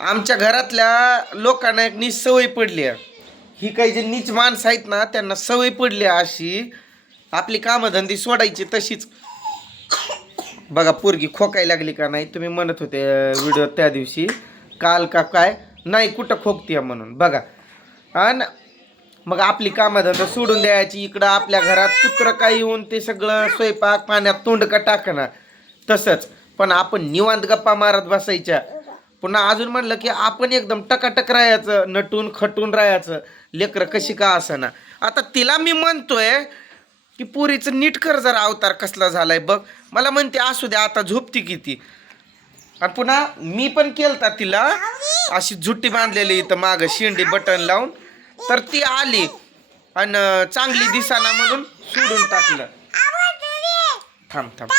आमच्या घरातल्या लोकांना एक नीच सवय पडली आहे. ही काही जे नीच माणसं आहेत ना त्यांना सवय पडली आहे अशी. आपली कामधंदी सोडायची तशीच. बघा पोरगी खोकायला लागली का नाही? तुम्ही म्हणत होते व्हिडिओ त्या दिवशी. काल का काय? नाही कुठं खोकते म्हणून. बघा. आणि मग आपली कामधंदा सोडून द्यायची. इकडं आपल्या घरात कुत्रं काय येऊन ते सगळं स्वयंपाक पाण्यात तोंड का टाकणार? तसंच. पण आपण निवांत गप्पा मारत बसायच्या. पुन्हा अजून म्हणलं की आपण एकदम टकाटक राहायचं नटून खटून राहायचं. लेकरं कशी का ना आता तिला मी म्हणतोय की पुरीचं नीट कर जरा अवतार कसला झालाय बघ. मला म्हणते असू द्या आता झोपती किती. आणि पुन्हा मी पण केलता तिला अशी झुट्टी बांधलेली इथं माग शेंडी बटन लावून. तर ती आली आणि चांगली दिसाना म्हणून सोडून टाकलं. थांब थांब.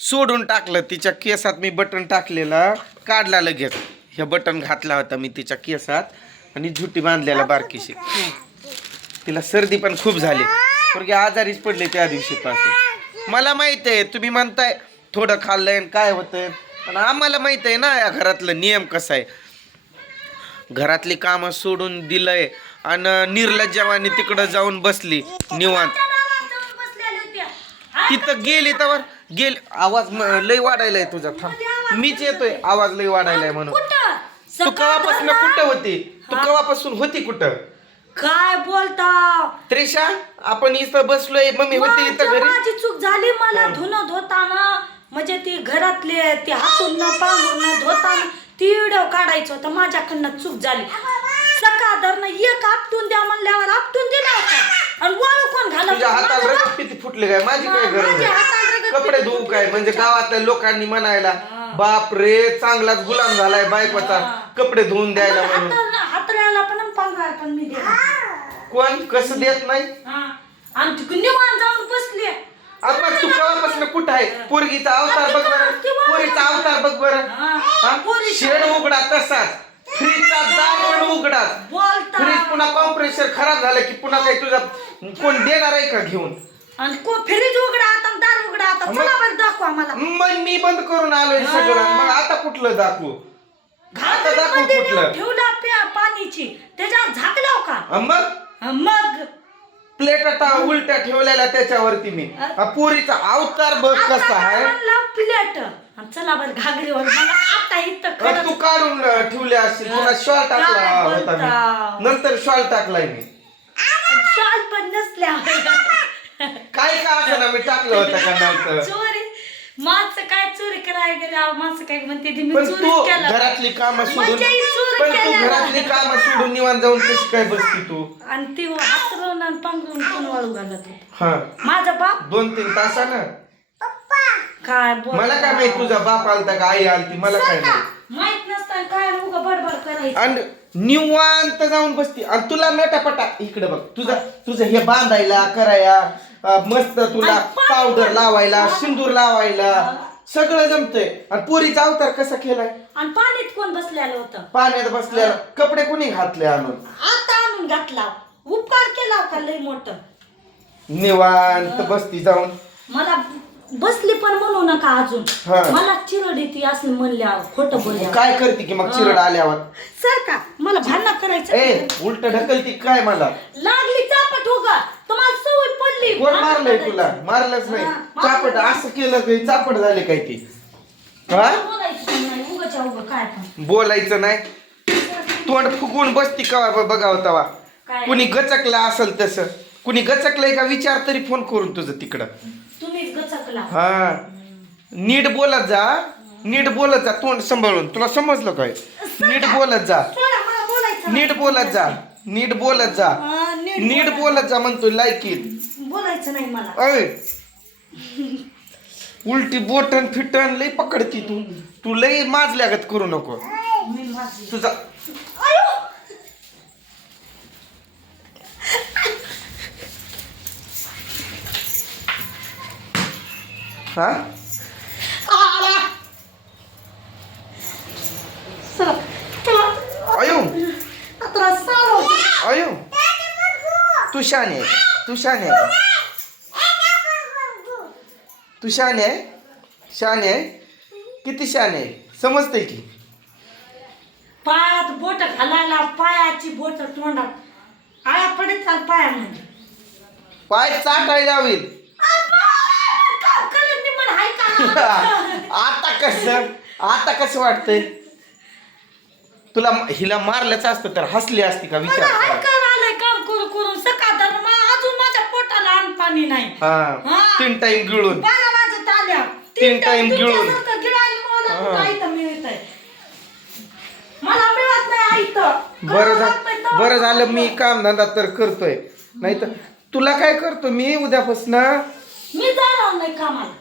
सोडून टाकलं तिच्या केसात मी बटन टाकलेलं काढला लगेच हे बटन घातला होता मी तिच्या केसात आणि झुटी बांधलेला बारकीशी. तिला सर्दी पण खूप झाली. पोरगी आजारीच पडले त्या दिवशीपासून. मला माहीत आहे तुम्ही म्हणताय थोडं खाल्लंय आणि काय होतंय. पण आम्हाला माहीत आहे ना या घरातलं नियम कसा आहे. घरातली कामं सोडून दिलंय आणि निर्लज्जवानी तिकडं जाऊन बसली निवांत. तिथं गेली तर गेल आवाज म- लय वाढायलाय तुझा. थांब. मीच येतोय आवाज लय वाढायलाय म्हणून. कुठं? तू कवापासून कुठं होती? तू हा. कवापासून होती कुठं? काय बोलता? त्रिशा आपण इथं बसलोय मम्मी होती इथं माझी घरी? माझी चूक झाली मला धुणं धुताना. म्हणजे ती घरातले ते हातून न पांघरून धुताना ती व्हिडिओ काढायचं होतं. माझ्याकडनं चूक झाली. सकाळधरनं एक आपटून द्या म्हणल्यावर आपटून दिला होता. आणि वाळू कोण घालत तुझ्या होतं? हाताला रगत किती फुटले काय? माझी काय गरज माझ्या हाताला आहे काय फुटले. म्हणजे गावातल्या लोकांनी म्हणायला. बाप रे चांगलाच गुलाम झालाय बायकोचा. कपडे धुवून द्यायला म्हणून. पण पण मी कोण? कसं देत नाही? हा. आणि ती निवांत जाऊन बसली. आता तू कवापासून कुठं आहे? पोरगीचा अवतार बघ बरं. पोरीचा अवतार बघ बरं. हा. शेड उघडा तसाच. फ्रीजचा दार पण उघडा. बोलता. फ्रीज पुन्हा कॉम्प्रेसर खराब झालं की पुन्हा काही तुझा कोण देणार आहे का घेऊन? आणि को फ्रीज उघडा आता दार उघडा आता. मग- चला बरं दाखवा मला मग मी बंद करून आलोय. सगळं. मग आता कुठलं दाखवू? आता दाखवू घागरीमध्ये कुठलं? नेऊन ठेवला प्या पाणीची. त्याच्यावर झाकलाव का? मग? हा, मग. प्लेट आता उलट्या ठेवलेल्या त्याच्यावरती मी. पोरीचा अवतार बघ कसा आहे. प्लेट चला बरं घागरीवर. मला आता इथं खरंच तू काढून अं, ठेवले असतील पुन्हा शॉल टाकला काय होता बोलता? मी नंतर शॉल टाकलाय मी. शाल पण नसल्या. काय मी टाकलं होतं का नव्हतं? चोरी. माणसं काय चोरी करायला गेल्या माणसं काय म्हणते ती? मी पण चोरी तू केलं. घरातली कामं सोडून म्हणजे ही चोरी पण तू. घरातली कामं सोडून निवांत जाऊन कशी काय बसती तू? आणि ती हातरून आणि पांघरून पण वाळू घालत होती. हा. माझा बाप? दोन तीन तासानं? काय बोल मला काय माहीत तुझा बाप आलता का आई आलती? मला काय माहीत. माहीत नसतं काय उगा बडबड करायचं. आणि निवांत जाऊन बसती. आणि तुला नटापटा इकडे बघ. तुझं तुझं हे बांधायला कराया अं, मस्त तुला पावडर. लावायला सिंदूर लावायला सगळं जमतंय. आणि पोरीचा अवतार कसा केलाय? आणि पाणीत कोण बसलेलं होतं? पाण्यात बसल्याला कपडे कोणी घातले आणून? आता आणून घातला. उपकार केला का लय मोठ. निवांत बसती जाऊन. मला बसली पण म्हणू नका अजून. हा. मला चिरड येते असं म्हणल्यावर खोटं बोलल्या काय करते की मग चिरड आल्यावर? सर का? मला भांडण करायचं ए उलट ढकलती काय मला? लागली चापट हो का तुम्हाला कोण मारलंय. तुला? मारलंच नाही. हा, चापट. असं केलं काही चापट झाले काय ती? हा? बोलायचं नाही उगाच्या उगा काय पण. बोलायचं नाही. तोंड फुगून बसती का बघावं तवा. काय? कुणी गचकलं असेल तसं. कुणी गचकलंय का? विचार तरी फोन करून तुझं तिकडं. तुम्हीच गचकला. हा. नीट बोलत जा. नीट बोलत जा. तोंड सांभाळून. तुला समजलं काय? नीट बोलत जा. सोडा, मला बोलायचं नीट बोलत जा. नीट बोलत जा. हा, नीट नीट बोला. बोलत जा म्हणतो लायकीत. बोलायचं नाही मला. अय. उलटी बोटन फिटन लय पकडती तू. तू लय माजल्यागत करू नको. मी माझी तुझा हा? चला चला. अयो. आता सारो अयो. तू शाने आहे. तू शाने आहे. का? तू शाने आहे? शाने आहे? किती शाने आहे? समजते की? पायात बोट घालायला पायाची बोट तोंडात आळ्या पडत चाल पायामध्ये. पाय चाटायला होईल आता कस? आता कसं वाटतंय? तुला हिला मारलंच असतं तर हसली असती का विचार हाय करा. कर आलंय काम करून करून सकाळ अजून माझ्या पोटाला अन्न पाणी नाही हा हा. तीन टाइम गिळून बारा वाजत आल्या तीन time गिळून. तुमच्यासारखं गिळायला मला हा. आयतं मिळतंय मला मिळत नाही आयतं बरं करावं लागतंय झालं तेव्हा बरं झालं मी खातो. काम धंदा तर करतोय नाही तर तुला काय करतो मी उद्यापासून मी जाणार नाही कामाला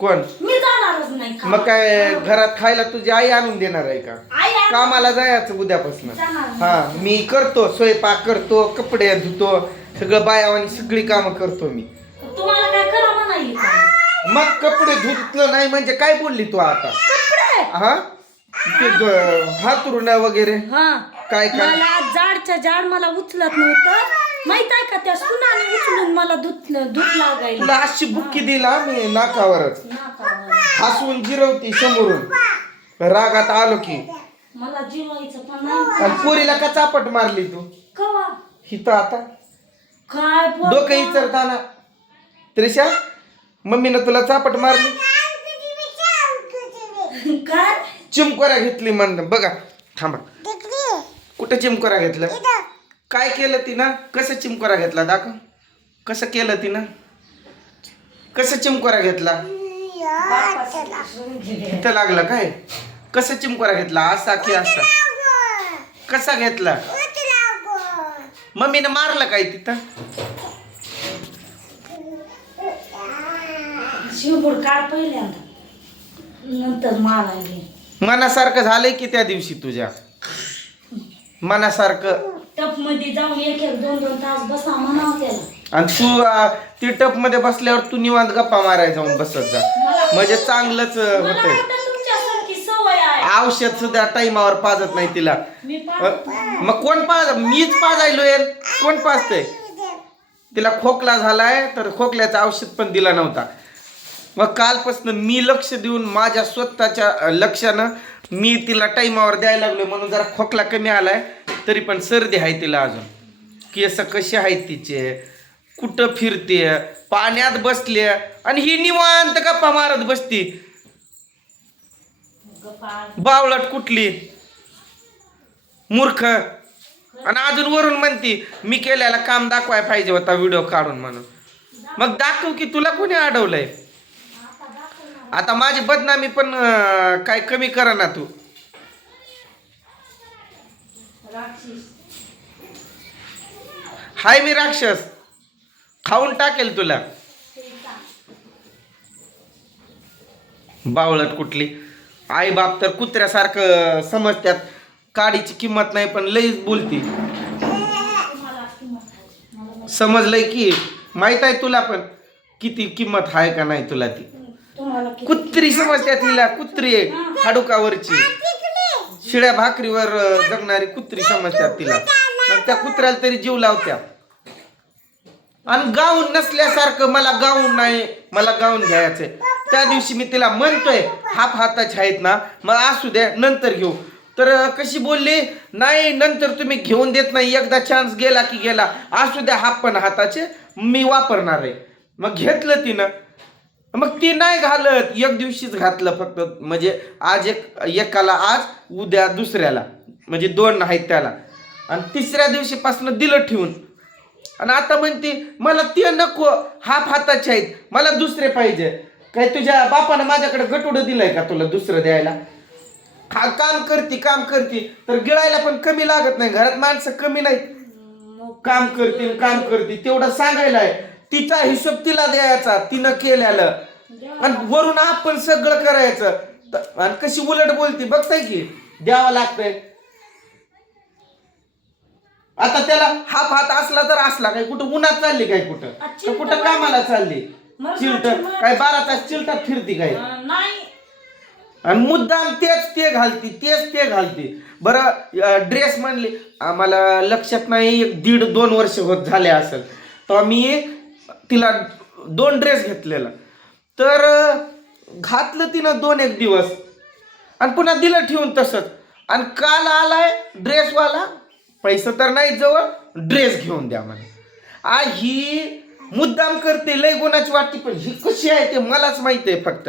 कोण मी जाणारच नाही मग. काय. घरात खायला तुझी आई आणून देणार आहे का आई कामाला जायचं उद्यापासून जाणार. हा मी करतो स्वयंपाक करतो कपडे धुतो सगळं बायावानी सगळी कामं करतो मी. तुम्हाला काय करा म्हणाली? मग कपडे धुतलं नाही म्हणजे काय बोलली तू आता? कपडे? हा? ते ग- हातरुण वगैरे? हा. काय काय? मला जाडच्या जाड मला उचलत नव्हतं. माहीत आहे का त्या सुनाने उचलून मला दूध दूध लागायला? तुला अशी बुक्की दिला मी नाकावरच. नाकावर. हसवून जिरवती समोरून. रागात आलो की. मला जिवायचं पण नाही. आणि पोरीला का चापट मारली तू? कवा? हिथं आता? काय पोरं? डोकं इचरताना त्रिशा मम्मीनं तुला चापट मारली. काय? चिमकोऱ्या घेतली म्हण बघा थांबा. कुठं चिमकोऱ्या घेतलं काय केलं तिनं? कसं चिमकोरा घेतला? दाखव. कसं केलं तिनं? कसं चिमकोरा घेतला? इथं लागला काय? कसं चिमकोरा घेतला? असा की असा? कसा घेतला? मम्मीनं मारलं काय तिथं? शिवबुड काढ पहिल्यांदा नंतर मारायला मनासारखं झालंय की त्या दिवशी तुझ्या? मनासारखं. टपमध्ये जाऊन एक एक दोन दोन तास बसा म्हणावं त्याला. आणि तू ती टपमध्ये बसल्यावर तू निवांत गप्पा मारायला जाऊन बसत जा. म्हणजे चांगलंच मला होतंय. औषध सुद्धा टाइमावर पाजत नाही तिला. मग कोण पाज मीच पाजायलोय कोण पाजतंय तिला खोकला झालाय तर खोकल्याचं औषध पण दिला नव्हता. मग कालपासून मी लक्ष देऊन माझ्या स्वतःच्या लक्षानं मी तिला टाइमावर द्यायला लागलो म्हणून जरा खोकला कमी आलाय. तरी पण सर्दी आहे तिला अजून. केस कसे आहेत तिचे? कुठं फिरते पाण्यात बसले आणि ही निवांत गप्पा मारत बसती. बावळट कुठली? मूर्ख. आणि अजून वरून म्हणती मी केलेला काम दाखवाय पाहिजे होता व्हिडिओ काढून म्हणून. मग दाखव की तुला कोणी अडवलंय? आता माझी बदनामी पण काय कमी करा ना तू. हाय मी राक्षस. खाऊन टाकेल तुला. बावळट कुठली? आई बाप तर कुत्र्यासारखं समजत्यात. काडीची किंमत नाही पण लईच बोलती. समजलंय की माहीत आहे तुला पण किती किंमत आहे का नाही तुला ती? कुत्री समजत्या तिला कुत्री हाडुकावरची. शिळ्या भाकरीवर जगणारी कुत्री समजतात तिला. मग त्या कुत्र्याला तरी जीव लावत्या. आणि गाऊन नसल्यासारखं मला गाऊन नाही मला गाऊन घ्यायचंय. त्या दिवशी मी तिला म्हणतोय हाफ हाताचे आहेत ना मग असू द्या नंतर घेऊ. तर कशी बोलली? नाही नंतर तुम्ही घेऊन देत नाही. एकदा चान्स गेला की गेला. असू द्या हाफ पण हाताचे मी वापरणार आहे. मग घेतलं तिनं. मग ती नाही घालत. एक दिवशीच घातलं फक्त. म्हणजे आज एक एकाला आज उद्या दुसऱ्याला. म्हणजे दोन आहेत त्याला. आणि तिसऱ्या दिवशीपासून दिलं ठेवून. आणि आता म्हणते मला ते नको. हाफ हाताचे आहेत. मला दुसरे पाहिजे. काय तुझ्या बापानं माझ्याकडे गटुडं दिलंय का तुला दुसरं द्यायला? खा काम करती काम करती. तर गिळायला पण कमी लागत नाही. घरात माणसं कमी नाहीत. काम करते काम करते तेवढं सांगायला आहे. तिचा हिशोब तिला द्यायचा. तिनं केल्यालं आणि वरून आपण सगळं करायचं. आणि कशी उलट बोलते बघताय की? द्यावं लागतंय. आता त्याला हाफ हात असला तर असला. काय कुठं उन्हात चालली काय कुठं. कुठं कामाला चालली? मला चिलट. काय बारा तास चिलटात फिरती काय? अं, नाही. आणि मुद्दाम तेच ते घालती तेच ते घालती. बरं ड्रेस म्हणले आम्हाला लक्षात नाही एक दीड दोन वर्ष होत झाले असेल. तेव्हा मी तिला दोन ड्रेस घेतलेला. तर अं, घातलं तिनं दोन एक दिवस. आणि पुन्हा दिलं ठेवून तसंच. आणि काल आलाय ड्रेसवाला पैसे तर नाही जवळ ड्रेस घेऊन द्या म्हणे. आ ही मुद्दाम करते लय गुणाची वाटते पण ही कशी आहे ते मलाच माहिती आहे फक्त.